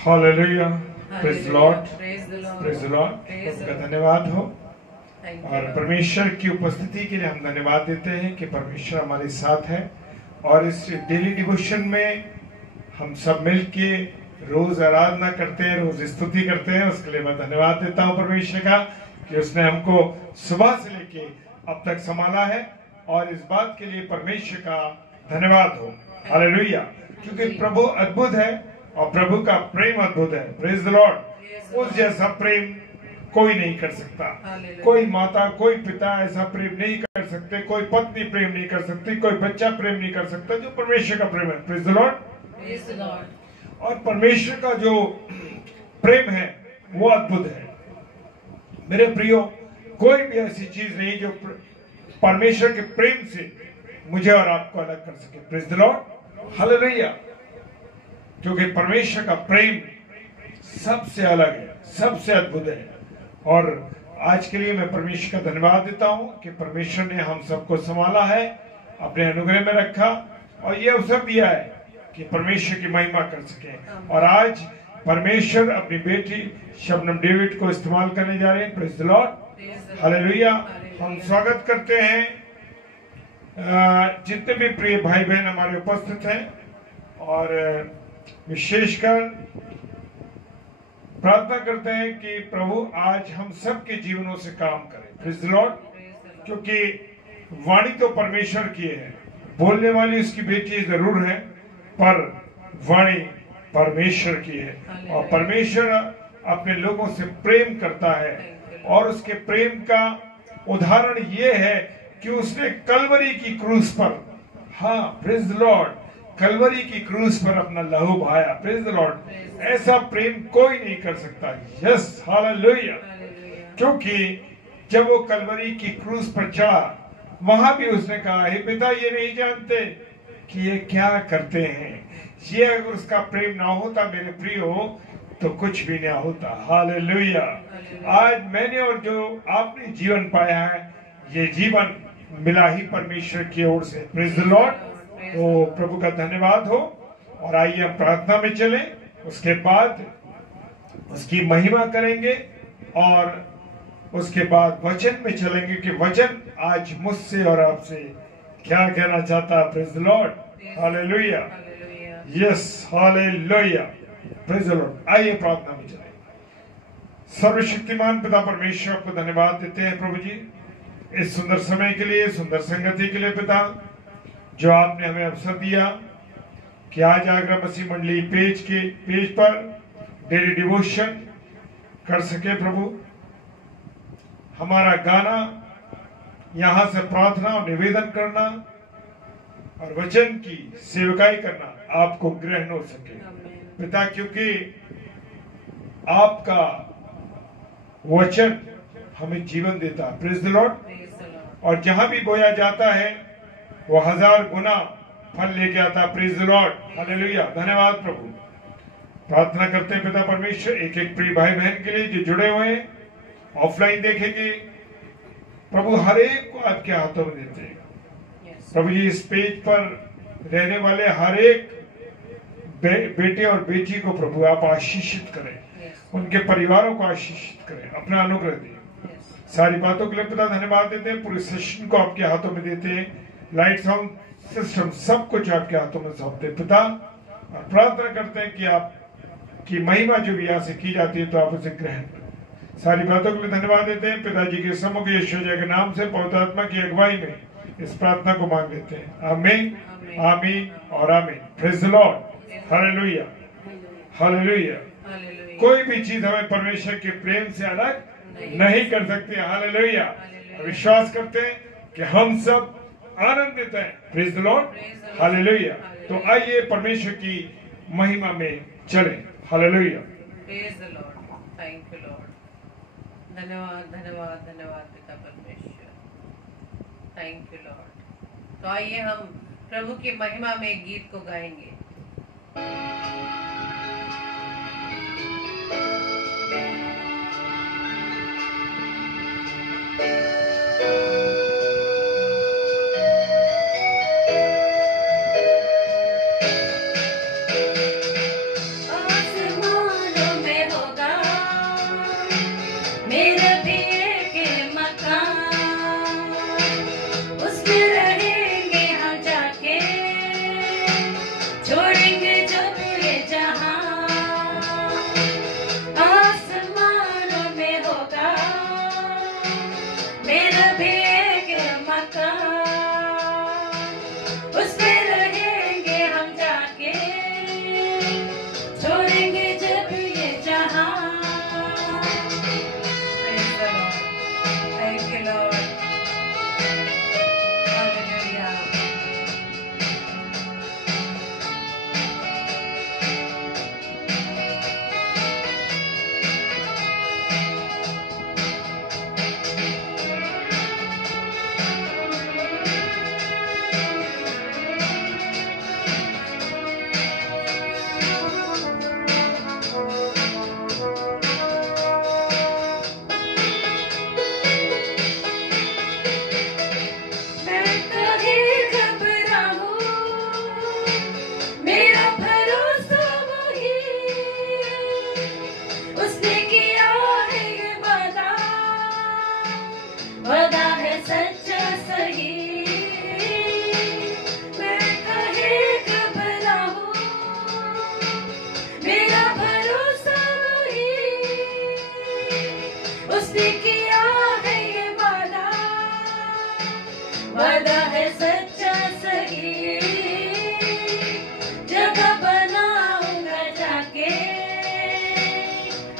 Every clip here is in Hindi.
Hallelujah, praise Lord, praise the Lord, praise Lord. आपका धन्यवाद हो और परमेश्वर की उपस्थिति के लिए हम धन्यवाद देते हैं कि परमेश्वर हमारे साथ है। और इस डेली डिवोशन में हम सब मिलके रोज आराधना करते हैं, रोज स्तुति करते हैं। उसके लिए मैं धन्यवाद देता हूँ परमेश्वर का कि उसने हमको सुबह से लेके अब तक संभाला है, और इस बात के लिए परमेश्वर का धन्यवाद हो। हालेलुया, क्योंकि प्रभु अद्भुत है और प्रभु का प्रेम अद्भुत है। Praise the Lord. उस जैसा प्रेम कोई नहीं कर सकता। कोई माता, कोई पिता ऐसा प्रेम नहीं कर सकते, कोई पत्नी प्रेम नहीं कर सकती, कोई बच्चा प्रेम नहीं कर सकता जो परमेश्वर का प्रेम है। Praise the Lord. और परमेश्वर का जो प्रेम है वो अद्भुत है। मेरे प्रियो, कोई भी ऐसी चीज नहीं जो परमेश्वर के प्रेम से मुझे और आपको अलग कर सके। Praise the Lord, hallelujah. क्योंकि परमेश्वर का प्रेम सबसे अलग है, सबसे अद्भुत है। और आज के लिए मैं परमेश्वर का धन्यवाद देता हूं कि परमेश्वर ने हम सबको संभाला है, अपने अनुग्रह में रखा और ये अवसर दिया है कि परमेश्वर की महिमा कर सके। और आज परमेश्वर अपनी बेटी शबनम डेविड को इस्तेमाल करने जा रहे हैं। Praise the Lord, hallelujah. हम स्वागत करते हैं जितने भी प्रिय भाई बहन हमारे उपस्थित हैं, और विशेषकर प्रार्थना करते हैं कि प्रभु आज हम सबके जीवनों से काम करे। Praise the Lord. क्योंकि वाणी तो परमेश्वर की है, बोलने वाली उसकी बेटी जरूर है, पर वाणी परमेश्वर की है। और परमेश्वर अपने लोगों से प्रेम करता है, और उसके प्रेम का उदाहरण ये है कि उसने कलवरी की क्रूस पर, हाँ प्रेज द लॉर्ड, कलवरी की क्रूस पर अपना लहू बहाया। Praise the Lord. ऐसा प्रेम कोई नहीं कर सकता। Yes, hallelujah. क्योंकि जब वो कलवरी की क्रूस पर चढ़ा, वहां भी उसने कहा, हे पिता, ये नहीं जानते कि ये क्या करते हैं। ये अगर उसका प्रेम ना होता मेरे प्रियो तो कुछ भी ना होता। हालेलुया। आज मैंने और जो आपने जीवन पाया है, ये जीवन मिला ही परमेश्वर की ओर से। Praise the Lord. तो प्रभु का धन्यवाद हो। और आइए हम प्रार्थना में चलें, उसके बाद उसकी महिमा करेंगे, और उसके बाद वचन में चलेंगे कि वचन आज मुझसे और आपसे क्या कहना चाहता है। Praise the Lord, hallelujah. Yes, hallelujah, praise the Lord. आइए प्रार्थना में चलें। सर्वशक्तिमान पिता परमेश्वर, आपको धन्यवाद देते हैं प्रभु जी, इस सुंदर समय के लिए, सुंदर संगति के लिए पिता, जो आपने हमें अवसर दिया कि आज आगरा मसीह मंडली पेज पर डेली डिवोशन कर सके। प्रभु, हमारा गाना, यहां से प्रार्थना और निवेदन करना और वचन की सेवकाई करना आपको ग्रहण हो सके पिता, क्योंकि आपका वचन हमें जीवन देता है। Praise the Lord. और जहां भी बोया जाता है वो 1000 गुना फल लेके आता। Praise the Lord, hallelujah. धन्यवाद प्रभु। प्रार्थना करते हैं पिता परमेश्वर, एक एक प्रिय भाई बहन के लिए जो जुड़े हुए हैं, ऑफलाइन देखेंगे प्रभु, हर एक को आपके हाथों में देते हैं प्रभु जी। इस पेज पर रहने वाले हर एक बेटे और बेटी को प्रभु आप आशीषित करें, उनके परिवारों को आशीषित करें, अपना अनुग्रह दें। सारी बातों के लिए पिता धन्यवाद देते हैं। पूरे सेशन को आपके हाथों में देते हैं, लाइट साउंड सिस्टम सब कुछ आपके हाथों में सौंपते हैं पिता। और प्रार्थना करते हैं कि आपकी महिमा जो भी यहाँ से की जाती है तो आप उसे ग्रहण करें। सारी बातों के लिए धन्यवाद देते हैं पिताजी के सम्मुख यीशु के नाम से, पवित्र आत्मा की अगुवाई में इस प्रार्थना को मांग लेते हैं। आमीन, आमीन और आमीन। Praise the Lord, hallelujah, hallelujah. कोई भी चीज हमें परमेश्वर के प्रेम से अलग नहीं कर सकते। हालेलुया। विश्वास करते हैं कि हम सब आनंदित हैं। Praise the Lord, hallelujah. तो आइए परमेश्वर की महिमा में चलें। Hallelujah. Praise the Lord. Thank you Lord. धन्यवाद, धन्यवाद, धन्यवाद पिता परमेश्वर। Thank you Lord. तो आइए हम प्रभु की महिमा में एक गीत को गाएंगे। आसमान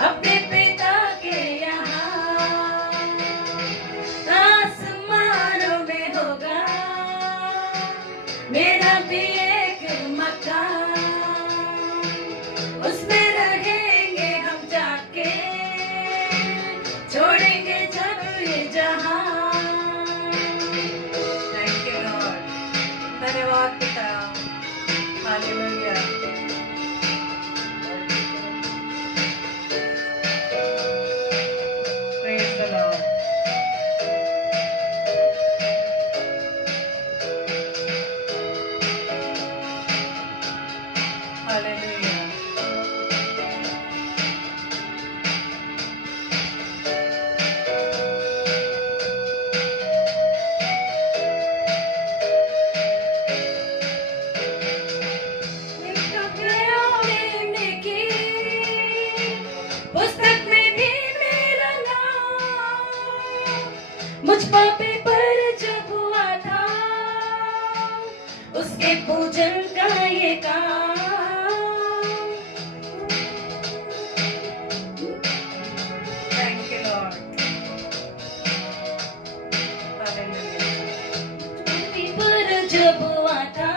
अपने पिता के यहाँ आसमानों में होगा मेरा भी एक मकान, उसमें रहेंगे हम जाके, छोड़ेंगे जब ये जहां। थैंक यू लॉर्ड, धन्यवाद पिता। Hallelujah. Praise the Lord. Hallelujah. पुस्तक में भी मेरा नाम मुझ पापी पर जब हुआ था, उसके पूजन का ये काम। Thank you Lord. हालेलुया। पापी पर जब हुआ था,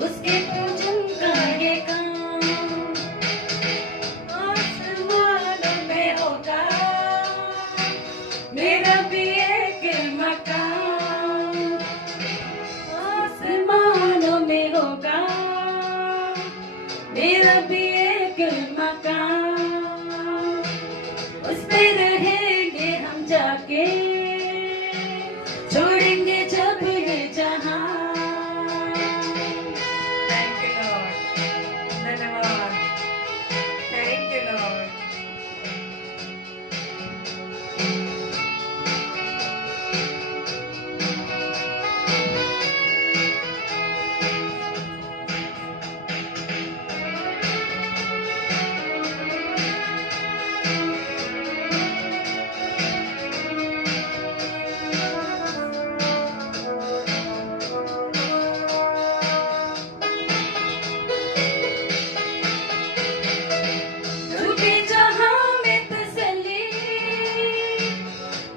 उसके पूजन का ये काम। आसमानों में होगा मेरा भी एक मकान, आसमानों में होगा मेरा भी एक मकान, उसमें रहेंगे हम जाके, छोड़ेंगे जब ये जहां। थैंक यू लॉर्ड, धन्यवाद। Thank you Lord. झूठे जहां में तसल्ली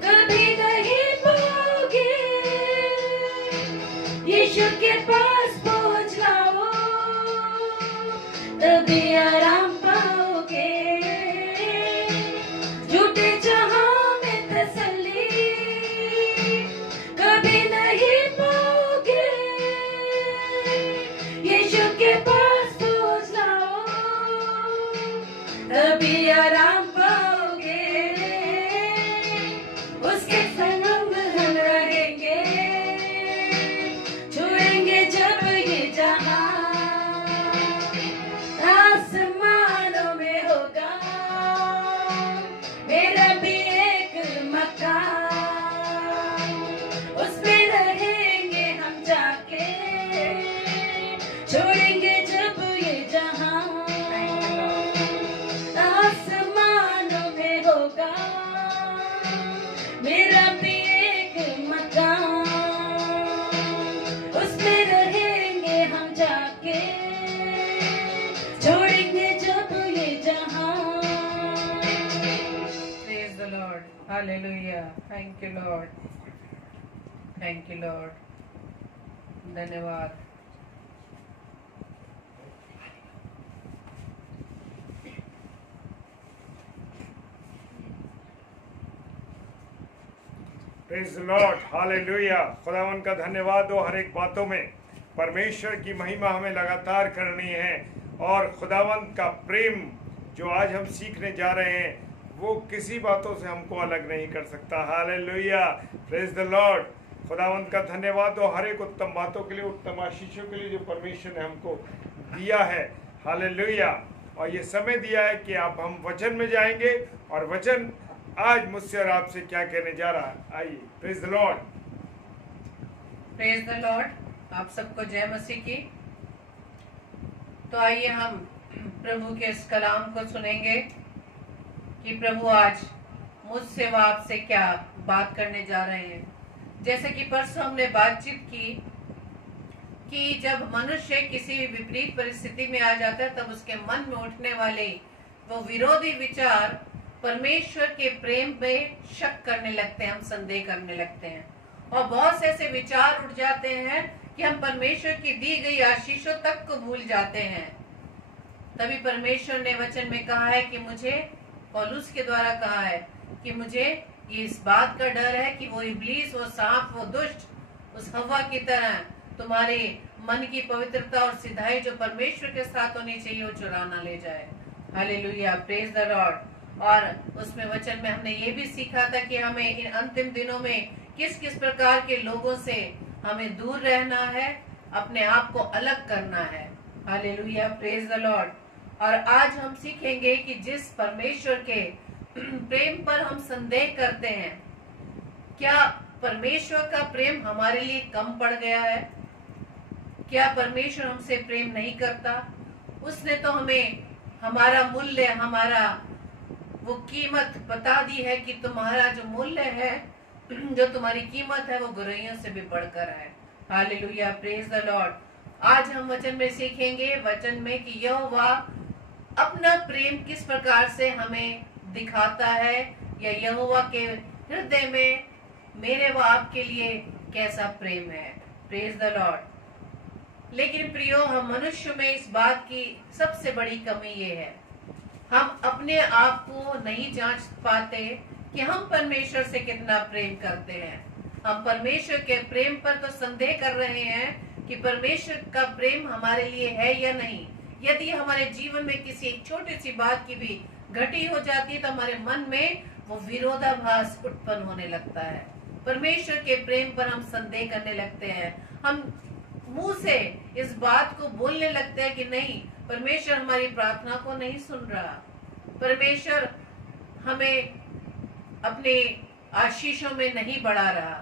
कभी नहीं पाओगे, यीशु के पास पहुंच जाओ तभी आराम पाओगे। झूठे जहां में तसल्ली कभी नहीं पाओगे, यीशु के पास पहुंच जाओ तभी आराम पाओगे। उसके संग हम रहेंगे, छोड़ेंगे जब ये जहां। आसमानों में होगा मेरा भी एक मकान, उसमें रहेंगे हम जाके, छोड़ेंगे जब ये जहां। आसमानों में होगा मेरा भी एक मकान, उसमें रहेंगे हम जाके, छोड़ेंगे जब ये जहां। Praise the Lord. Hallelujah. Thank you Lord. Thank you Lord. धन्यवाद। Praise the Lord, hallelujah. खुदावन का धन्यवाद हो। हर एक बातों में परमेश्वर की महिमा हमें लगातार करनी है, और खुदावन का प्रेम जो आज हम सीखने जा रहे हैं वो किसी बातों से हमको अलग नहीं कर सकता। Hallelujah, praise the Lord. खुदावन का धन्यवाद हो हर एक उत्तम बातों के लिए, उत्तम आशीषों के लिए जो परमेश्वर ने हमको दिया है। हालेलुया। और ये समय दिया है कि अब हम वचन में जाएंगे, और वचन आज मुझसे और आपसे क्या कहने जा रहा है। आइए। Praise the Lord. Praise the Lord. आप सबको जय मसीह की। तो आइए हम प्रभु के इस कलाम को सुनेंगे कि प्रभु आज मुझसे व आपसे क्या बात करने जा रहे हैं। जैसे कि परसों हमने बातचीत की कि जब मनुष्य किसी विपरीत परिस्थिति में आ जाता है तब उसके मन में उठने वाले वो विरोधी विचार परमेश्वर के प्रेम में शक करने लगते हैं, हम संदेह करने लगते हैं, और बहुत से ऐसे विचार उठ जाते हैं कि हम परमेश्वर की दी गई आशीषों तक को भूल जाते हैं। तभी परमेश्वर ने वचन में कहा है कि मुझे, पौलुस के द्वारा कहा है कि मुझे ये इस बात का डर है कि वो इब्लीस, वो सांप, वो दुष्ट उस हवा की तरह तुम्हारे मन की पवित्रता और सिधाई जो परमेश्वर के साथ होनी चाहिए वो चुरा ना ले जाए। Hallelujah, praise the Lord. और उसमें वचन में हमने ये भी सीखा था कि हमें इन अंतिम दिनों में किस किस प्रकार के लोगों से हमें दूर रहना है, अपने आप को अलग करना है। Hallelujah, praise the Lord. और आज हम सीखेंगे कि जिस परमेश्वर के प्रेम पर हम संदेह करते हैं, क्या परमेश्वर का प्रेम हमारे लिए कम पड़ गया है? क्या परमेश्वर हमसे प्रेम नहीं करता? उसने तो हमें हमारा मूल्य, हमारा वो कीमत बता दी है कि तुम्हारा जो मूल्य है, जो तुम्हारी कीमत है, वो गुरैयों से भी बढ़कर है। Hallelujah, praise the Lord. आज हम वचन में सीखेंगे, वचन में कि यहोवा अपना प्रेम किस प्रकार से हमें दिखाता है, या यहोवा के हृदय में मेरे व आपके लिए कैसा प्रेम है। Praise the Lord. लेकिन प्रियो, हम मनुष्य में इस बात की सबसे बड़ी कमी ये है, हम अपने आप को नहीं जांच पाते कि हम परमेश्वर से कितना प्रेम करते हैं। हम परमेश्वर के प्रेम पर तो संदेह कर रहे हैं कि परमेश्वर का प्रेम हमारे लिए है या नहीं। यदि हमारे जीवन में किसी एक छोटी सी बात की भी घटी हो जाती है तो हमारे मन में वो विरोधाभास उत्पन्न होने लगता है। परमेश्वर के प्रेम पर हम संदेह करने लगते हैं। हम मुंह से इस बात को बोलने लगते हैं कि नहीं, परमेश्वर हमारी प्रार्थना को नहीं सुन रहा, परमेश्वर हमें अपने आशीषों में नहीं बढ़ा रहा,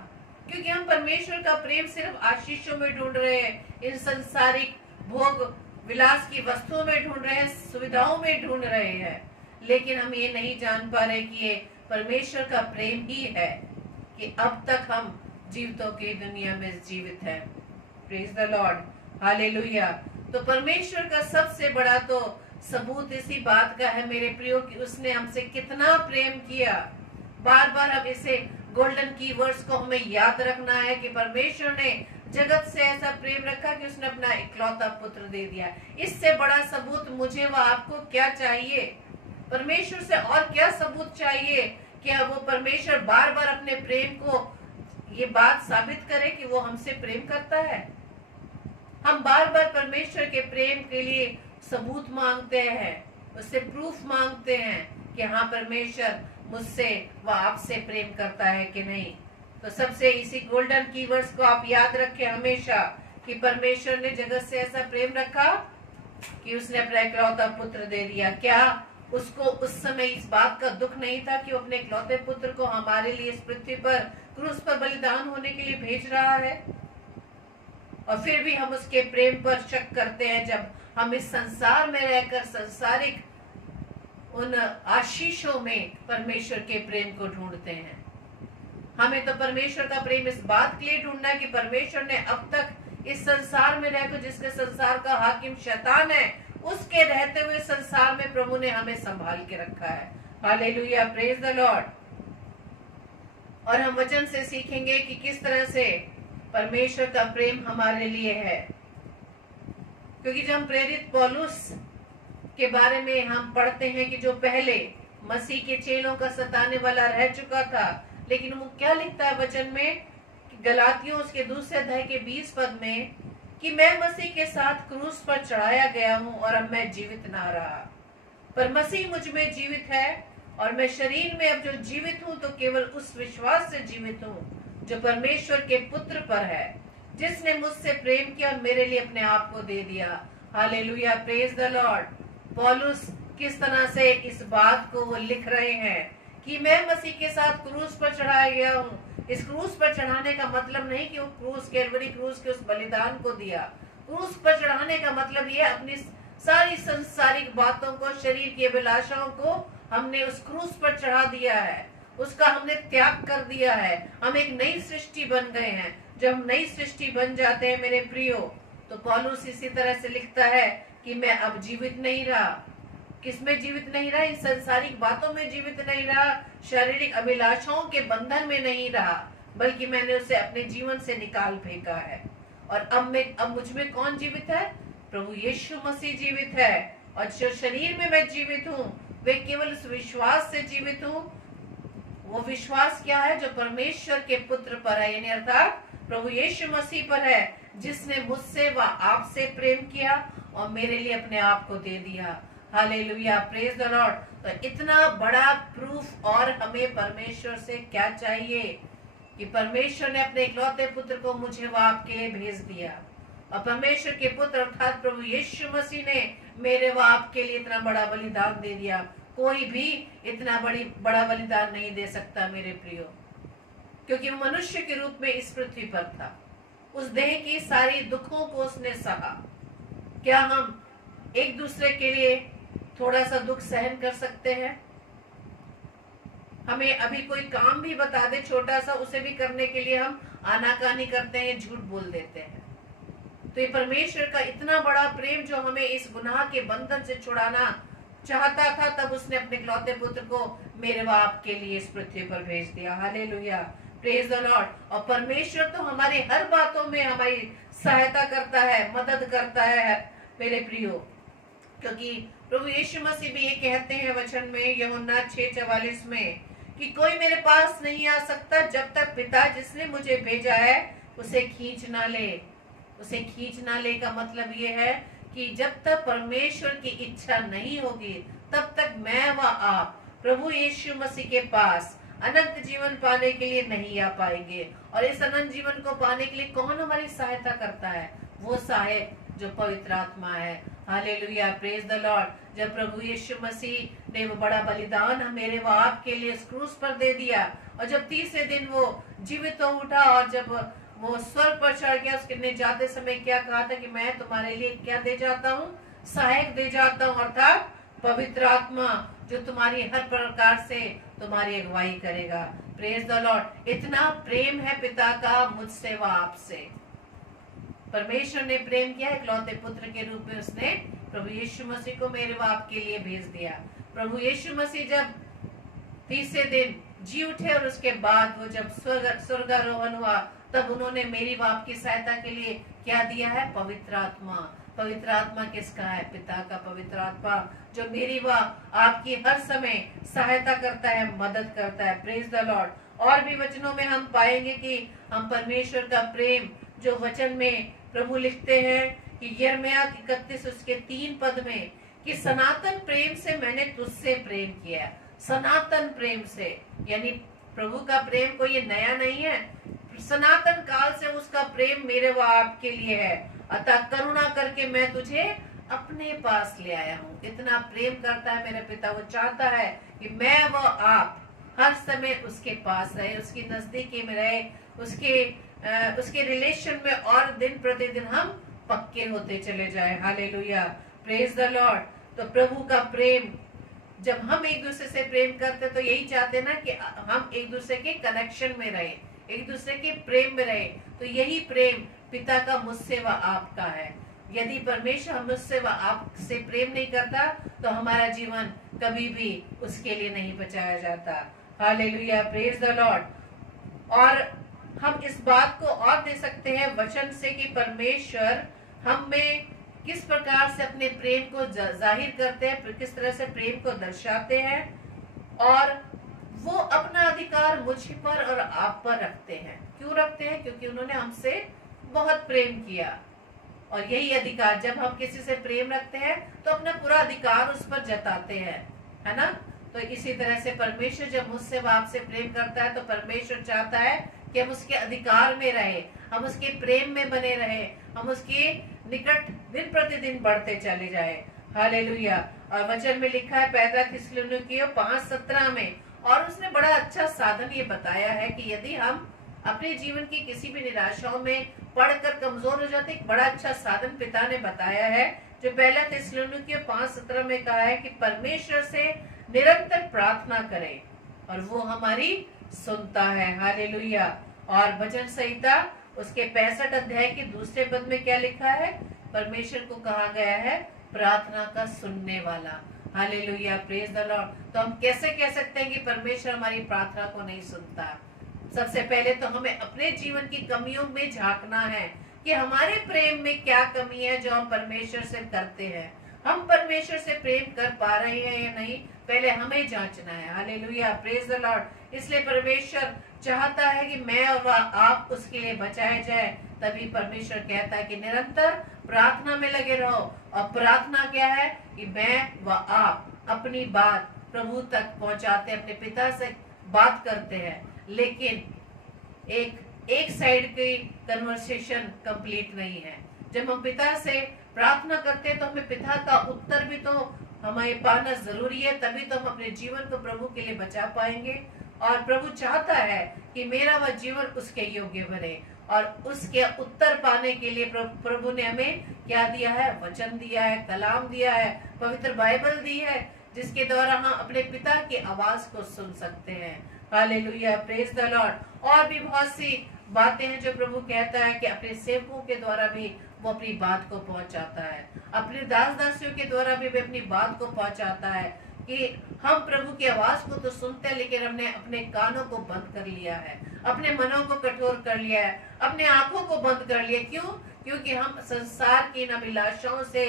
क्योंकि हम परमेश्वर का प्रेम सिर्फ आशीषों में ढूंढ रहे हैं, इन संसारिक भोग विलास की वस्तुओं में ढूंढ रहे हैं, सुविधाओं में ढूंढ रहे हैं। लेकिन हम ये नहीं जान पा रहे कि ये परमेश्वर का प्रेम ही है कि अब तक हम जीवितों की दुनिया में जीवित हैं। Praise the Lord, hallelujah. तो परमेश्वर का सबसे बड़ा तो सबूत इसी बात का है मेरे प्रियो कि उसने हमसे कितना प्रेम किया। बार बार अब इसे गोल्डन कीवर्ड्स को हमें याद रखना है कि परमेश्वर ने जगत से ऐसा प्रेम रखा कि उसने अपना इकलौता पुत्र दे दिया। इससे बड़ा सबूत मुझे व आपको क्या चाहिए? परमेश्वर से और क्या सबूत चाहिए कि वो परमेश्वर बार बार अपने प्रेम को ये बात साबित करे कि वो हमसे प्रेम करता है। हम बार बार परमेश्वर के प्रेम के लिए सबूत मांगते हैं, उससे प्रूफ मांगते हैं कि हाँ, परमेश्वर मुझसे व आपसे प्रेम करता है कि नहीं। तो सबसे इसी गोल्डन कीवर्ड्स को आप याद रखें हमेशा कि परमेश्वर ने जगत से ऐसा प्रेम रखा कि उसने अपना इकलौता पुत्र दे दिया। क्या उसको उस समय इस बात का दुख नहीं था कि वो अपने इकलौते पुत्र को हमारे लिए इस पृथ्वी पर क्रूस पर बलिदान होने के लिए भेज रहा है? और फिर भी हम उसके प्रेम पर शक करते हैं जब हम इस संसार में रहकर संसारिक उन आशीषों में परमेश्वर के प्रेम को ढूंढते हैं। हमें तो परमेश्वर का प्रेम इस बात के लिए ढूंढना है कि परमेश्वर ने अब तक इस संसार में रहकर, जिसके संसार का हाकिम शैतान है, उसके रहते हुए संसार में प्रभु ने हमें संभाल के रखा है। Hallelujah, praise the Lord. और हम वचन से सीखेंगे कि किस तरह से परमेश्वर का प्रेम हमारे लिए है, क्योंकि जब हम प्रेरित पौलुस के बारे में हम पढ़ते हैं कि जो पहले मसीह के चेलों का सताने वाला रह चुका था, लेकिन वो क्या लिखता है वचन में कि गलातियों उसके दूसरे अध्याय के 20 पद में कि मैं मसीह के साथ क्रूस पर चढ़ाया गया हूँ और अब मैं जीवित ना रहा, पर मसीह मुझ में जीवित है, और मैं शरीर में अब जो जीवित हूँ तो केवल उस विश्वास से जीवित हूँ जो परमेश्वर के पुत्र पर है, जिसने मुझसे प्रेम किया और मेरे लिए अपने आप को दे दिया। Hallelujah, praise the Lord. पौलुस किस तरह से इस बात को वो लिख रहे हैं कि मैं मसीह के साथ क्रूस पर चढ़ाया गया हूँ। इस क्रूस पर चढ़ाने का मतलब नहीं कि वो क्रूस, कैलवरी क्रूस के उस बलिदान को दिया। क्रूस पर चढ़ाने का मतलब ये अपनी सारी संसारिक बातों को, शरीर की अभिलाषाओं को हमने उस क्रूस पर चढ़ा दिया है, उसका हमने त्याग कर दिया है। हम एक नई सृष्टि बन गए हैं। जब हम नई सृष्टि बन जाते हैं मेरे प्रियो, तो पौलुस इसी तरह से लिखता है कि मैं अब जीवित नहीं रहा, किसमें जीवित नहीं रहा? इस संसारिक बातों में जीवित नहीं रहा, शारीरिक अभिलाषाओं के बंधन में नहीं रहा, बल्कि मैंने उसे अपने जीवन से निकाल फेंका है। और अब मुझ में कौन जीवित है? प्रभु यीशु मसीह जीवित है। और जो शरीर में मैं जीवित हूँ, वे केवल उस विश्वास से जीवित हूँ। वो विश्वास क्या है? जो परमेश्वर के पुत्र पर है, यानी अर्थात प्रभु यीशु मसीह पर है, जिसने मुझसे व आपसे प्रेम किया और मेरे लिए अपने आप को दे दिया। Hallelujah, praise the Lord. तो इतना बड़ा प्रूफ और हमें परमेश्वर से क्या चाहिए कि परमेश्वर ने अपने इकलौते पुत्र को मुझे व आपके लिए भेज दिया। और परमेश्वर के पुत्र अर्थात प्रभु यीशु मसीह ने मेरे व आपके लिए इतना बड़ा बलिदान दे दिया। कोई भी इतना बड़ा बलिदान नहीं दे सकता मेरे प्रियो, क्योंकि वो मनुष्य के रूप में इस पृथ्वी पर था। उस देह की सारी दुखों को उसने सहा। क्या हम एक दूसरे के लिए थोड़ा सा दुख सहन कर सकते हैं? हमें अभी कोई काम भी बता दे छोटा सा, उसे भी करने के लिए हम आनाकानी करते हैं, झूठ बोल देते हैं। तो ये परमेश्वर का इतना बड़ा प्रेम जो हमें इस गुनाह के बंधन से छुड़ाना चाहता था, तब उसने अपने इकलौते पुत्र को मेरे व आपके लिए इस पृथ्वी पर भेज दिया। Hallelujah, praise the Lord. और परमेश्वर तो हमारी हर बातों में हमारी सहायता करता है, मदद करता है मेरे प्रियो, क्योंकि प्रभु यीशु मसीह भी ये कहते हैं वचन में, यूहन्ना 6:44 में, कि कोई मेरे पास नहीं आ सकता जब तक पिता जिसने मुझे भेजा है उसे खींच ना ले। उसे खींच ना ले का मतलब ये है कि जब तक परमेश्वर की इच्छा नहीं होगी, तब तक मैं व आप प्रभु यीशु मसीह के पास अनंत जीवन पाने के लिए नहीं आ पाएंगे। और इस अनंत जीवन को पाने के लिए कौन हमारी सहायता करता है? वो सहायक जो पवित्र आत्मा है। Hallelujah, praise the Lord. जब प्रभु यीशु मसीह ने वो बड़ा बलिदान मेरे व आपके लिए क्रूस पर दे दिया, और जब तीसरे दिन वो जीवित हो उठा, और जब वो स्वर्ग पर चढ़ गया, उसने जाते समय क्या कहा था कि मैं तुम्हारे लिए क्या दे जाता हूँ? सहायक दे जाता हूँ, अर्थात पवित्र आत्मा, जो तुम्हारी हर प्रकार से तुम्हारी अगुवाई करेगा। Praise the Lord. इतना प्रेम है पिता का मुझसे व आपसे। परमेश्वर ने प्रेम किया, इकलौते पुत्र के रूप में उसने प्रभु यीशु मसीह को मेरे व आपके लिए भेज दिया। प्रभु यीशु मसीह जब तीसरे दिन जी उठे और उसके बाद वो जब स्वर्गारोहण हुआ, तब उन्होंने मेरी व आपकी सहायता के लिए क्या दिया है? पवित्र आत्मा। पवित्र आत्मा किसका है? पिता का पवित्र आत्मा, जो मेरी व आपकी हर समय सहायता करता है, मदद करता है। Praise the Lord. और भी वचनों में हम पाएंगे कि हम परमेश्वर का प्रेम, जो वचन में प्रभु लिखते हैं कि यिर्मयाह 31 उसके 3 पद में, कि सनातन प्रेम से मैंने तुझसे प्रेम किया। सनातन प्रेम से, यानी प्रभु का प्रेम कोई ये नया नहीं है, सनातन काल से उसका प्रेम मेरे व आपके लिए है। अतः करुणा करके मैं तुझे अपने पास ले आया हूँ। इतना प्रेम करता है मेरा पिता। वो चाहता है कि मैं व आप हर समय उसके पास रहे, उसकी नजदीकी में रहे, उसके रिलेशन में और दिन प्रतिदिन हम पक्के होते चले जाए। Hallelujah, praise the Lord. तो प्रभु का प्रेम, जब हम एक दूसरे से प्रेम करते तो यही चाहते ना कि हम एक दूसरे के कनेक्शन में रहे, एक दूसरे के प्रेम में रहे। तो यही प्रेम पिता का मुझसे व आपका है। यदि परमेश्वर मुझसे व आपसे प्रेम नहीं करता, तो हमारा जीवन कभी भी उसके लिए नहीं बचाया जाता। Hallelujah, praise the Lord. और हम इस बात को और दे सकते हैं वचन से कि परमेश्वर हम में किस प्रकार से अपने प्रेम को जाहिर करते हैं, किस तरह से प्रेम को दर्शाते हैं। और वो अपना अधिकार मुझ पर और आप पर रखते हैं। क्यों रखते हैं? क्योंकि उन्होंने हमसे बहुत प्रेम किया। और यही अधिकार, जब हम किसी से प्रेम रखते हैं तो अपना पूरा अधिकार उस पर जताते हैं, है ना। तो इसी तरह से परमेश्वर जब मुझसे व आपसे प्रेम करता है, तो परमेश्वर चाहता है कि हम उसके अधिकार में रहे, हम उसके प्रेम में बने रहे, हम उसके निकट दिन प्रतिदिन बढ़ते चले जाए। हालेलुया। और वचन में लिखा है 1 थिस्सलुनीकियों 5:17 में, और उसने बड़ा अच्छा साधन ये बताया है कि यदि हम अपने जीवन की किसी भी निराशाओं में पढ़कर कमजोर हो जाते, एक बड़ा अच्छा साधन पिता ने बताया है, जो 1 थिस्सलुनीकियों 5:17 में कहा है कि परमेश्वर से निरंतर प्रार्थना करें और वो हमारी सुनता है। हालेलुया। और भजन संहिता उसके 65 अध्याय के 2 पद में क्या लिखा है? परमेश्वर को कहा गया है प्रार्थना का सुनने वाला। Hallelujah, praise the Lord. तो हम कैसे कह सकते हैं कि परमेश्वर हमारी प्रार्थना को नहीं सुनता? सबसे पहले तो हमें अपने जीवन की कमियों में झांकना है कि हमारे प्रेम में क्या कमी है जो हम परमेश्वर से करते हैं। हम परमेश्वर से प्रेम कर पा रहे हैं या नहीं, पहले हमें जांचना है। Hallelujah, praise the Lord. इसलिए परमेश्वर चाहता है कि मैं और आप उसके लिए बचाए जाए। तभी परमेश्वर कहता है कि निरंतर प्रार्थना में लगे रहो। और प्रार्थना क्या है? कि मैं व आप अपनी बात प्रभु तक पहुंचाते, अपने पिता से बात करते हैं, लेकिन एक साइड की कन्वर्सेशन कंप्लीट नहीं है। जब हम पिता से प्रार्थना करते हैं तो हमें पिता का उत्तर भी तो हमें पाना जरूरी है, तभी तो हम अपने जीवन को प्रभु के लिए बचा पाएंगे। और प्रभु चाहता है कि मेरा वह जीवन उसके योग्य बने, और उसके उत्तर पाने के लिए प्रभु ने हमें क्या दिया है? वचन दिया है, कलाम दिया है, पवित्र बाइबल दी है, जिसके द्वारा हम अपने पिता की आवाज को सुन सकते हैं। Hallelujah, praise the Lord. और भी बहुत सी बातें हैं जो प्रभु कहता है कि अपने सेवकों के द्वारा भी वो अपनी बात को पहुंचाता है, अपने दास दासियों के द्वारा भी अपनी बात को पहुंचाता है। कि हम प्रभु की आवाज को तो सुनते हैं, लेकिन हमने अपने कानों को बंद कर लिया है, अपने मनों को कठोर कर लिया है, अपने आंखों को बंद कर लिया। क्यों? क्योंकि हम संसार की इन अभिलाषाओं से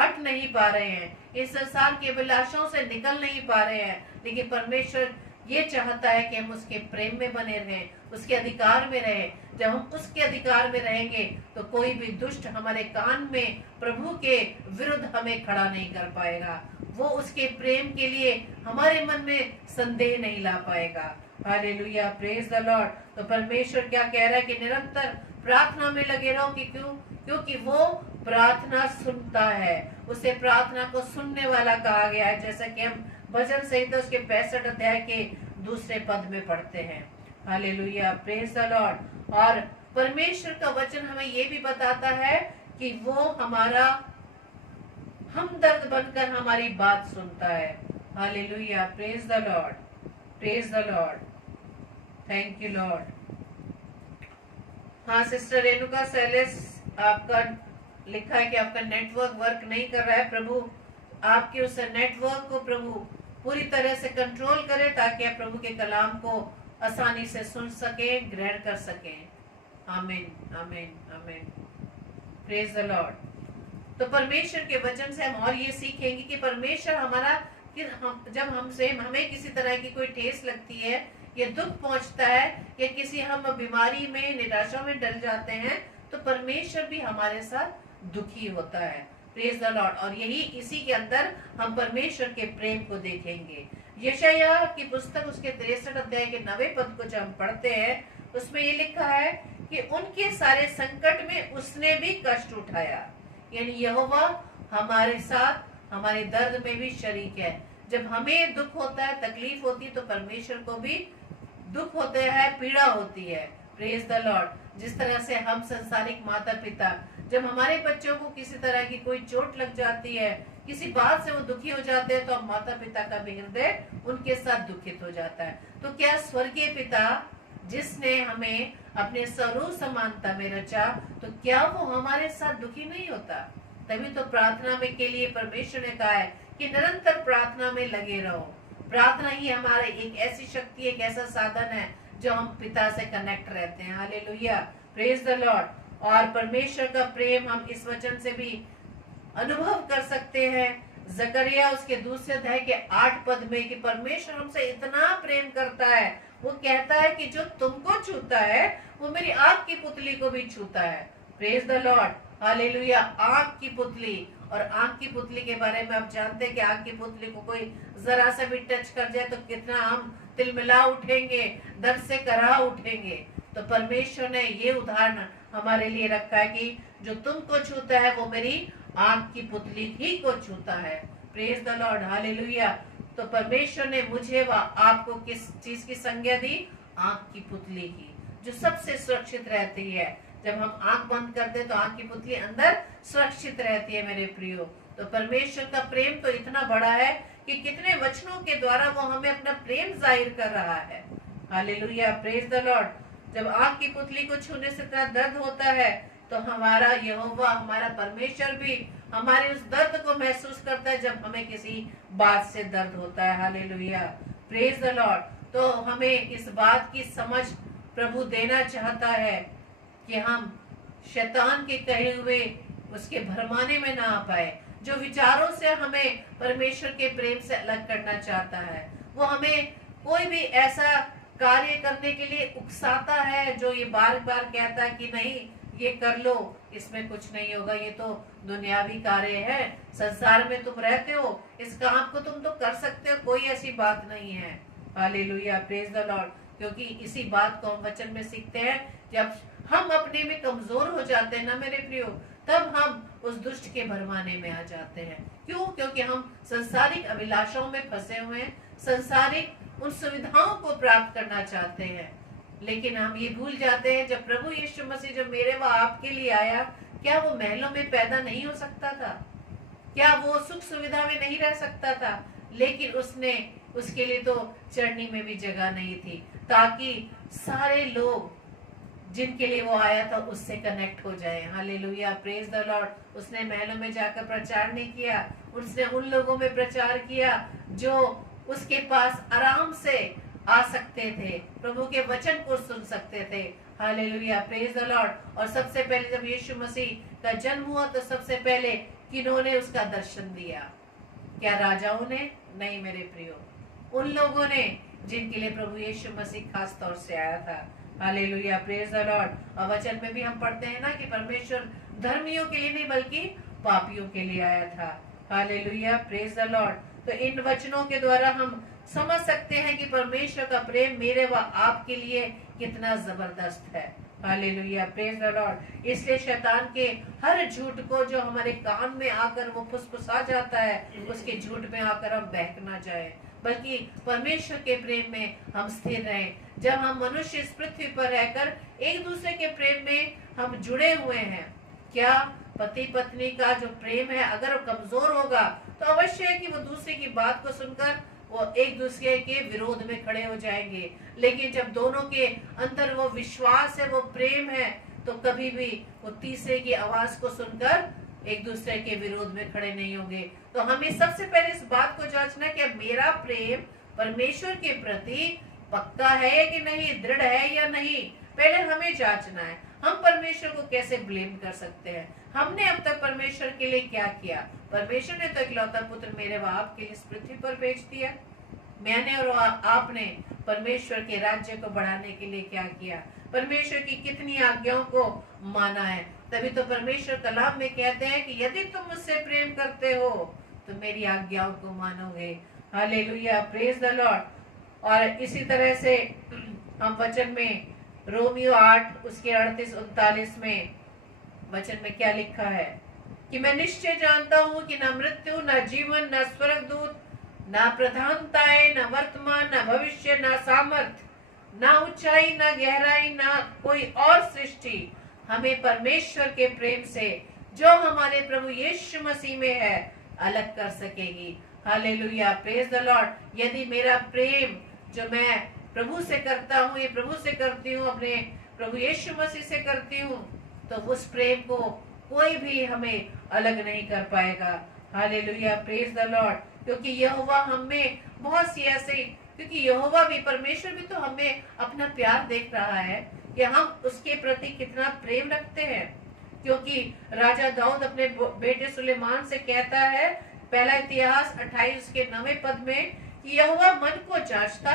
हट नहीं पा रहे हैं, इस संसार की अभिलाषाओं से निकल नहीं पा रहे हैं। लेकिन परमेश्वर ये चाहता है कि हम उसके प्रेम में बने रहें, उसके अधिकार में रहें। जब हम उसके अधिकार में रहेंगे तो कोई भी दुष्ट हमारे कान में प्रभु के विरुद्ध हमें खड़ा नहीं कर पाएगा। वो उसके प्रेम के लिए हमारे मन में संदेह नहीं ला पाएगा। Hallelujah, praise the Lord. तो परमेश्वर क्या कह रहा है? कि निरंतर प्रार्थना में लगे रहो। कि क्यों? क्योंकि वो प्रार्थना सुनता है, उसे प्रार्थना को सुनने वाला कहा गया है, जैसा कि हम भजन संहिता उसके 65 अध्याय के 2 पद में पढ़ते हैं। Hallelujah, praise the Lord. और परमेश्वर का वचन हमें ये भी बताता है कि वो हमारा हमदर्द बनकर हमारी बात सुनता है। Hallelujah, praise the Lord, praise the Lord, thank you Lord. हाँ सिस्टर रेणुका सैलेस, आपका लिखा है कि आपका नेटवर्क वर्क नहीं कर रहा है। प्रभु आपके उस नेटवर्क को प्रभु पूरी तरह से कंट्रोल करे, ताकि आप प्रभु के कलाम को आसानी से सुन सके, ग्रहण कर सके। आमीन, आमीन, आमीन, प्रेज द लॉर्ड। तो परमेश्वर के वचन से हम और ये सीखेंगे कि परमेश्वर हमारा कि जब हमें किसी तरह की कोई ठेस लगती है, या दुख पहुंचता है, या किसी हम बीमारी में, निराशा में डल जाते हैं, तो परमेश्वर भी हमारे साथ दुखी होता है। Praise the Lord. और यही इसी के अंदर हम परमेश्वर के प्रेम को देखेंगे। यशायाह की पुस्तक उसके 63 अध्याय के 9वें पद को जब हम पढ़ते हैं, उसमें ये लिखा है कि उनके सारे संकट में उसने भी कष्ट उठाया। यानी यहोवा हमारे साथ हमारे दर्द में भी शरीक है। जब हमें दुख होता है, तकलीफ होती है, तो परमेश्वर को भी दुख होता है, पीड़ा होती है। Praise the Lord. जिस तरह से हम संसारिक माता पिता, जब हमारे बच्चों को किसी तरह की कोई चोट लग जाती है, किसी बात से वो दुखी हो जाते हैं, तो हम माता पिता का भी हृदय उनके साथ दुखित हो जाता है। तो क्या स्वर्गीय पिता जिसने हमें अपने स्वरूप समानता में रचा, तो क्या वो हमारे साथ दुखी नहीं होता? तभी तो प्रार्थना में के लिए परमेश्वर ने कहा है कि निरंतर प्रार्थना में लगे रहो। प्रार्थना ही हमारा एक ऐसी शक्ति, एक ऐसा साधन है जो हम पिता से कनेक्ट रहते हैं। Hallelujah, praise the Lord. और परमेश्वर का प्रेम हम इस वचन से भी अनुभव कर सकते हैं। जकरिया उसके 2 अध्याय के 8 पद में कि परमेश्वर हमसे इतना प्रेम करता है, वो कहता है कि जो तुमको छूता है वो मेरी आँख की पुतली को भी छूता है। Praise the Lord, hallelujah. आँख की पुतली, और आँख की पुतली के बारे में आप जानते हैं कि आँख की पुतली को कोई जरा सा भी टच कर जाए तो कितना हम तिलमिला उठेंगे, दर्द से करा उठेंगे। तो परमेश्वर ने ये उदाहरण हमारे लिए रखा है कि जो तुमको छूता है वो मेरी आँख की पुतली ही को छूता है। Praise the Lord, hallelujah. तो परमेश्वर ने मुझे व आपको किस चीज की संज्ञा दी? आँख की पुतली की, जो सबसे सुरक्षित रहती है। जब हम आंख बंद करते हैं तो आंख की पुतली अंदर सुरक्षित रहती है मेरे प्रियो। तो परमेश्वर का प्रेम तो इतना बड़ा है कि कितने वचनों के द्वारा वो हमें अपना प्रेम जाहिर कर रहा है। Hallelujah, praise the Lord. जब आंख की पुतली को छूने से इतना दर्द होता है, तो हमारा यहोवा, हमारा परमेश्वर भी हमारे उस दर्द को महसूस करता है जब हमें किसी बात से दर्द होता है। Hallelujah, praise the Lord. तो हमें इस बात की समझ प्रभु देना चाहता है कि हम शैतान के कहे हुए उसके भरमाने में ना आ पाए, जो विचारों से हमें परमेश्वर के प्रेम से अलग करना चाहता है। वो हमें कोई भी ऐसा कार्य करने के लिए उकसाता है जो ये बार बार कहता है कि नहीं ये कर लो, इसमें कुछ नहीं होगा, ये तो दुनियावी कार्य है, संसार में तुम रहते हो, इस काम को तुम तो कर सकते हो, कोई ऐसी बात नहीं है। Hallelujah, praise the Lord. क्योंकि इसी बात को हम वचन में सीखते हैं, जब हम अपने में कमजोर हो जाते हैं ना मेरे प्रियो, तब हम उस दुष्ट के भरमाने में आ जाते हैं। क्यों? क्योंकि हम संसारिक अभिलाषाओं में फंसे हुए हैं, संसारिक उन सुविधाओं को प्राप्त करना चाहते हैं। लेकिन हम ये भूल जाते हैं, जब प्रभु यीशु मसीह जो मेरे व आपके लिए आया, क्या वो महलों में पैदा नहीं हो सकता था? क्या वो सुख सुविधा में नहीं रह सकता था? लेकिन उसके लिए तो चढ़नी में भी जगह नहीं थी, ताकि सारे लोग जिनके लिए वो आया था उससे कनेक्ट हो जाए। Hallelujah, praise the Lord. उसने महलों में जाकर प्रचार नहीं किया, उसने उन लोगों में प्रचार किया जो उसके पास आराम से आ सकते थे, प्रभु के वचन को सुन सकते थे। Hallelujah, praise the Lord. और सबसे पहले जब यीशु मसीह का जन्म हुआ तो सबसे पहले किन्होंने उसका दर्शन दिया? क्या राजाओं ने? नहीं मेरे प्रियो, उन लोगों ने जिनके लिए प्रभु यीशु मसीह खास तौर से आया था। Hallelujah, praise the Lord. और वचन में भी हम पढ़ते हैं ना कि परमेश्वर धर्मियों के लिए नहीं बल्कि पापियों के लिए आया था। Hallelujah, praise the Lord. तो इन वचनों के द्वारा हम समझ सकते हैं कि परमेश्वर का प्रेम मेरे व आपके लिए कितना जबरदस्त है। Hallelujah, praise the Lord. इसलिए शैतान के हर झूठ को जो हमारे कान में आकर वो फुसफुसा जाता है, उसके झूठ में आकर हम बहक ना जाए, बल्कि परमेश्वर के प्रेम में हम स्थिर रहें। जब हम मनुष्य इस पृथ्वी पर रहकर एक दूसरे के प्रेम में हम जुड़े हुए हैं, क्या पति पत्नी का जो प्रेम है अगर वो कमजोर होगा तो अवश्य है कि वो दूसरे की बात को सुनकर वो एक दूसरे के विरोध में खड़े हो जाएंगे। लेकिन जब दोनों के अंदर वो विश्वास है, वो प्रेम है, तो कभी भी वो तीसरे की आवाज को सुनकर एक दूसरे के विरोध में खड़े नहीं होंगे। तो हमें सबसे पहले इस बात को जांचना है कि मेरा प्रेम परमेश्वर के प्रति पक्का है कि नहीं, दृढ़ है या नहीं। पहले हमें जांचना है। हम परमेश्वर को कैसे ब्लेम कर सकते हैं? हमने अब तक परमेश्वर के लिए क्या किया? परमेश्वर ने तो इकलौता पुत्र मेरे व आपके लिए इस पृथ्वी पर भेज दिया। मैंने और आपने परमेश्वर के राज्य को बढ़ाने के लिए क्या किया? परमेश्वर की कितनी आज्ञाओं को माना है? तभी तो परमेश्वर कलाम में कहते हैं कि यदि तुम मुझसे प्रेम करते हो तो मेरी आज्ञाओं को मानोगे। Hallelujah, praise the Lord. और इसी तरह से हम वचन में रोमियो 8 उसके 38-39 में वचन में क्या लिखा है कि मैं निश्चय जानता हूँ कि न मृत्यु, न जीवन, न स्वर्गदूत, न प्रधानताएं, न वर्तमान, न भविष्य, न सामर्थ, न ऊंचाई, न गहराई, न कोई और सृष्टि हमें परमेश्वर के प्रेम से जो हमारे प्रभु यीशु मसीह में है अलग कर सकेगी। Hallelujah, praise the Lord. यदि मेरा प्रेम जो मैं प्रभु से करता हूँ, ये प्रभु से करती हूँ, अपने प्रभु यीशु मसीह से करती हूँ, तो उस प्रेम को कोई भी हमें अलग नहीं कर पाएगा। Hallelujah, praise the Lord. क्योंकि यहोवा हमें बहुत सी ऐसे, क्योंकि यहोवा भी, परमेश्वर भी तो हमें अपना प्यार देख रहा है कि हम उसके प्रति कितना प्रेम रखते हैं। क्योंकि राजा दाऊद अपने बेटे सुलेमान से कहता है, पहला इतिहास 28 के 9वें पद में, कि यहोवा मन को जांचता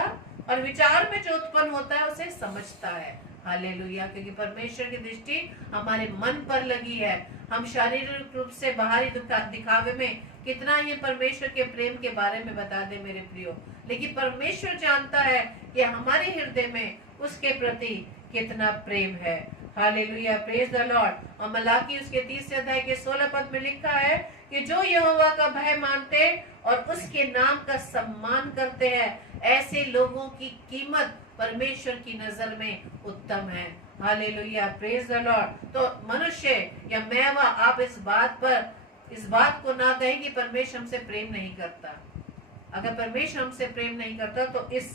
और विचार में जो उत्पन्न होता है उसे समझता है। हालेलुया, क्योंकि परमेश्वर की दृष्टि हमारे मन पर लगी है। हम शारीरिक रूप से बाहरी दिखावे में कितना ही परमेश्वर के प्रेम के बारे में बता दे मेरे प्रियो, लेकिन परमेश्वर जानता है कि हमारे हृदय में उसके प्रति कितना प्रेम है। Hallelujah, praise the Lord. और मलाकी उसके 30 अध्याय के 16 पद में लिखा है कि जो यहोवा का भय मानते और उसके नाम का सम्मान करते हैं, ऐसे लोगों की कीमत परमेश्वर की नजर में उत्तम है। Hallelujah, praise the Lord. तो मनुष्य या मैं व आप इस बात को ना कहें कि परमेश्वर हमसे प्रेम नहीं करता। अगर परमेश्वर हमसे प्रेम नहीं करता तो इस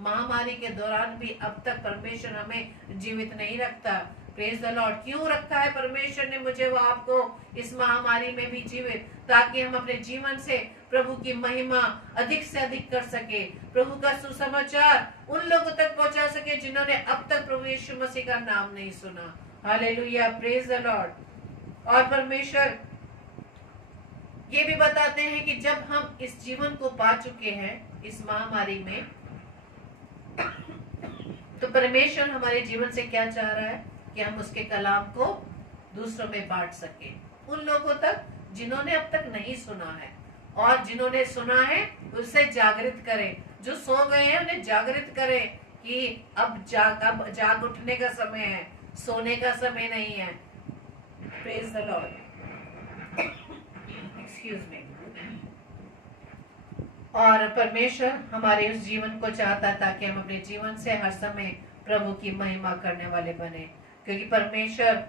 महामारी के दौरान भी अब तक परमेश्वर हमें जीवित नहीं रखता। Praise the Lord. क्यों रखा है परमेश्वर ने मुझे व आपको इस महामारी में भी जीवित, ताकि हम अपने जीवन से प्रभु की महिमा अधिक से अधिक कर सके, प्रभु का सुसमाचार उन लोगों तक पहुंचा सके जिन्होंने अब तक प्रभु यीशु मसीह का नाम नहीं सुना। Hallelujah, praise the Lord. और परमेश्वर ये भी बताते हैं कि जब हम इस जीवन को पा चुके हैं इस महामारी में, तो परमेश्वर हमारे जीवन से क्या चाह रहा है कि हम उसके कलाम को दूसरों में बांट सके, उन लोगों तक जिन्होंने अब तक नहीं सुना है, और जिन्होंने सुना है उससे जागृत करें। जो सो गए हैं उन्हें जागृत करें कि अब जाग उठने का समय है, सोने का समय नहीं है। Praise the Lord. Excuse me. और परमेश्वर हमारे उस जीवन को चाहता है ताकि हम अपने जीवन से हर समय प्रभु की महिमा करने वाले बने, क्योंकि परमेश्वर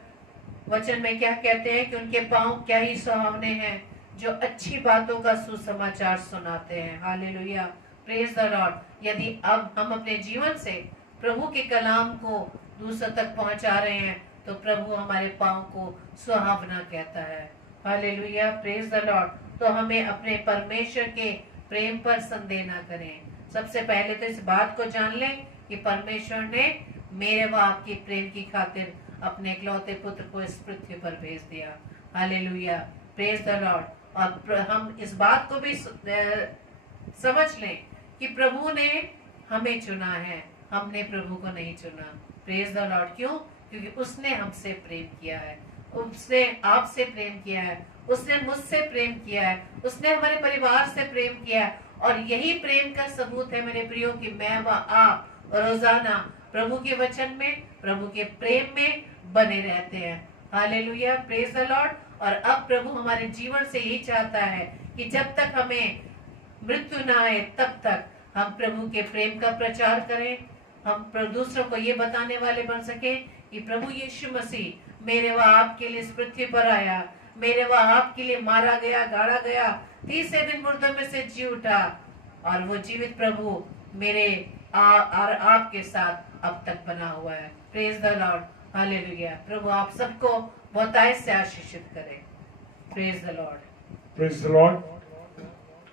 वचन में क्या कहते हैं कि उनके पांव क्या ही सुहावने हैं जो अच्छी बातों का सुसमाचार सुनाते हैं। Hallelujah, praise the Lord. यदि अब हम अपने जीवन से प्रभु के कलाम को दूसरों तक पहुंचा रहे हैं तो प्रभु हमारे पांव को सुहावना कहता है। Hallelujah, praise the Lord. तो हमें अपने परमेश्वर के प्रेम पर संदेह न करें। सबसे पहले तो इस बात को जान लें कि परमेश्वर ने मेरे व आपके प्रेम की खातिर अपने इकलौते पुत्र को इस पृथ्वी पर भेज दिया। Hallelujah, praise the Lord. और हम इस बात को भी समझ लें कि प्रभु ने हमें चुना है, हमने प्रभु को नहीं चुना। Praise the Lord. क्यों? क्योंकि उसने हमसे प्रेम किया है, उसने आपसे प्रेम किया है, उसने मुझसे प्रेम किया है, उसने हमारे परिवार से प्रेम किया है। और यही प्रेम का सबूत है मेरे प्रियो कि मैं व आप रोजाना प्रभु के वचन में, प्रभु के प्रेम में बने रहते हैं। Hallelujah, praise the Lord. और अब प्रभु हमारे जीवन से यही चाहता है कि जब तक हमें मृत्यु न आए तब तक हम प्रभु के प्रेम का प्रचार करें, हम दूसरों को ये बताने वाले बन सके कि प्रभु यीशु मसीह मेरे व आपके लिए इस पृथ्वी पर आया, मेरे व आपके लिए मारा गया, गाड़ा गया, तीसरे दिन मुर्दों में से जी उठा, और वो जीवित प्रभु मेरे और आपके साथ अब तक बना हुआ है। Praise the Lord. हालेलुया। प्रभु आप सबको बहुतायत से आशीषित करे। Praise the Lord. Praise the Lord.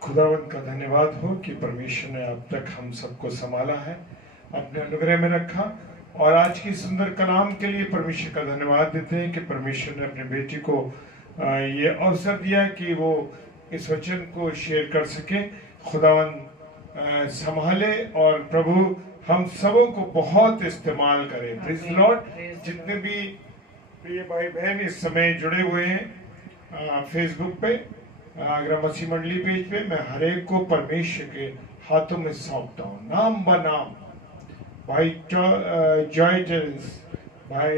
खुदावंत का धन्यवाद हो कि परमेश्वर ने अब तक हम सबको संभाला है, अपने अनुग्रह में रखा, और आज की सुंदर कलाम के लिए परमेश्वर का धन्यवाद देते हैं कि परमेश्वर ने अपने बेटी को ये अवसर दिया कि वो इस वचन को शेयर कर सके। खुदावंत संभाले और प्रभु हम सबों को बहुत इस्तेमाल करें। Praise the Lord. जितने भी प्रिय भाई बहन इस समय जुड़े हुए हैं फेसबुक पे, आगरा मसीह मंडली पेज पे, मैं हर एक को परमेश्वर के हाथों में सौंपता हूँ, नाम ब नाम। भाई जॉय टेरेंस, भाई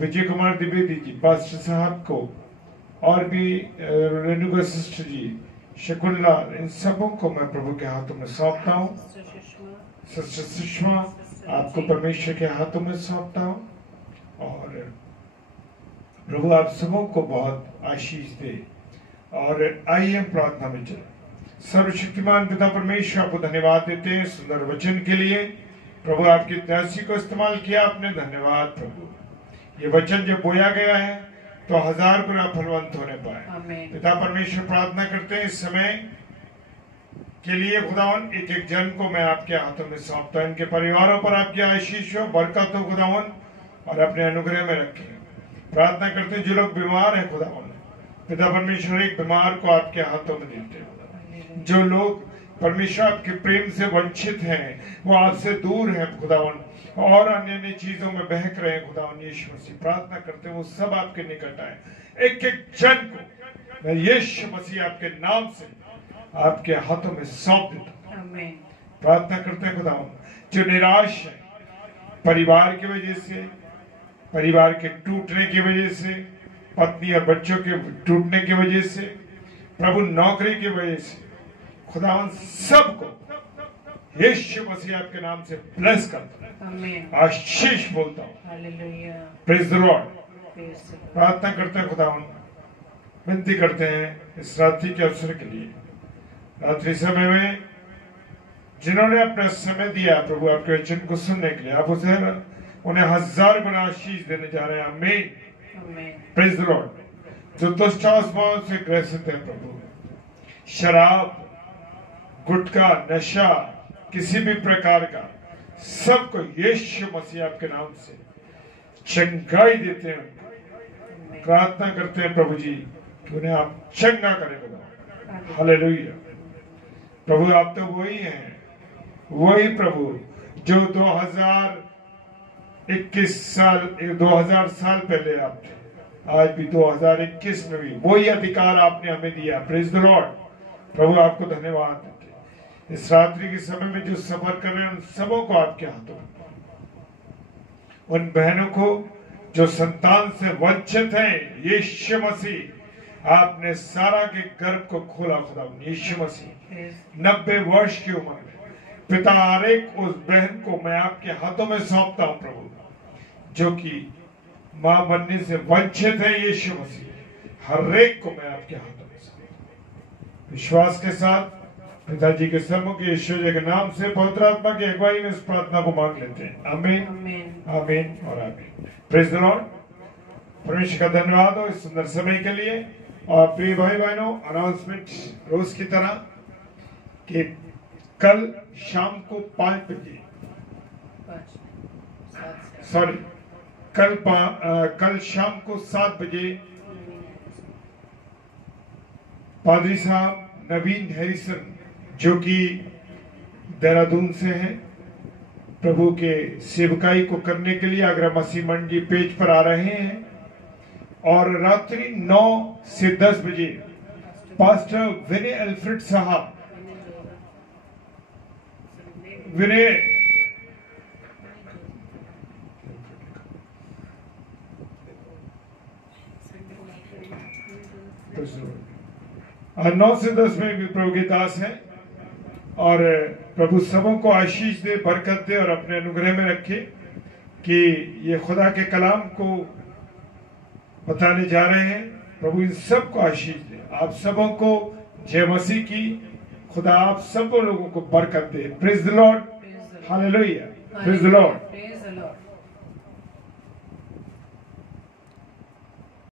विजय कुमार द्विवेदी जी, पास्टर साहब को, और भी रेणुका सिस्टर जी, शकुनलाल, इन सबों को मैं प्रभु के हाथों में सौंपता हूँ। सिस्टर सुषमा, आपको परमेश्वर के हाथों में सौंपता हूँ, और प्रभु आप सबों को बहुत आशीष दे। और आइए हम प्रार्थना में चलें। सर्वशक्तिमान पिता परमेश्वर, आपको धन्यवाद देते हैं सुंदर वचन के लिए। प्रभु आपकी दासी को इस्तेमाल किया आपने, धन्यवाद प्रभु। ये वचन जब बोया गया है तो 1000 गुना फलवंत होने पाए। पिता परमेश्वर, प्रार्थना करते हैं इस समय के लिए खुदावन, एक एक जन को मैं आपके हाथों में सौंपता हूं। इनके परिवारों पर आपकी आशीष हो, बरकत हो खुदावन, और अपने अनुग्रह में रखें। प्रार्थना करते हैं जो लोग बीमार है खुदावन, पिता परमेश्वर एक बीमार को आपके हाथों में देते हैं। जो लोग परमेश्वर आपके प्रेम से वंचित हैं, वो आपसे दूर हैं खुदावन, और अन्य अन्य चीजों में बहक रहे हैं खुदावन यीशु मसीह, प्रार्थना करते हैं वो सब आपके निकट आए। एक एक जन को मैं यीशु मसीह आपके नाम से आपके हाथों में सौंप देता हूं। प्रार्थना करते हैं खुदावन, जो निराश है परिवार की वजह से, परिवार के टूटने की वजह से, पत्नी और बच्चों के टूटने की वजह से, प्रभु नौकरी की वजह से, खुदावन सबको यीशु मसीह आपके नाम से ब्लेस करता हूं, आशीष बोलता हूं। Praise the Lord. प्रार्थना करते हैं खुदावन, विनती करते हैं इस रात्रि के अवसर के लिए। रात्रि समय में जिन्होंने अपना समय दिया प्रभु आपके वचन को सुनने के लिए, आप उन्हें 1000 गुना आशीष देने जा रहे हैं। आमीन। Praise the Lord. जो दुष्ट आत्माओं से ग्रसित है प्रभु, शराब, गुटखा, नशा, किसी भी प्रकार का, सबको यीशु मसीह आपके नाम से चंगाई देते हैं। प्रार्थना करते हैं प्रभु जी कि उन्हें आप चंगा करें। हालेलुया। प्रभु आप तो वही हैं, वही प्रभु जो 2000 साल पहले आप थे, आज भी 2021 में भी वही अधिकार आपने हमें दिया। Praise the Lord. प्रभु आपको धन्यवाद देते हैं। इस रात्रि के समय में जो सफर कर रहे हैं उन सबों को आपके हाथों में, उन बहनों को जो संतान से वंचित हैं, यीशु मसीह आपने सारा के गर्भ को खोला। खुदा यीशु मसीह 90 वर्ष की उम्र में पिता हर एक उस बहन को मैं आपके हाथों में सौंपता हूं प्रभु, जो कि मां बनने से वंचित है। यीशु मसीह हर एक को मैं आपके हाथों में सौंपता। विश्वास के साथ पिताजी के सम्मुख यीशु के नाम से पवित्र आत्मा की अगुवाई में इस प्रार्थना को मांग लेते हैं। आमीन, आमीन और आमीन। Praise the Lord. परमेश्वर का धन्यवाद हो इस सुंदर समय के लिए। और प्रिय भाई बहनों, अनाउंसमेंट रोज की तरह कि कल शाम को 5 बजे, सॉरी कल शाम को 7 बजे पादरी साहब नवीन हैरिसन, जो कि देहरादून से हैं, प्रभु के सेवकाई को करने के लिए आगरा मसीह मंडी पेज पर आ रहे हैं। और रात्रि 9 से 10 बजे पास्टर विनय अल्फ्रेड साहब, विनय 9 से 10 में भी प्रभु के दास हैं। और प्रभु सबों को आशीष दे, बरकत दे और अपने अनुग्रह में रखे कि ये खुदा के कलाम को बताने जा रहे हैं। प्रभु इन सबको आशीष दे, आप सबों को जय मसीह की। खुदा आप सब लोगों को बरकत दे। Praise the Lord. Hallelujah. Praise the Lord.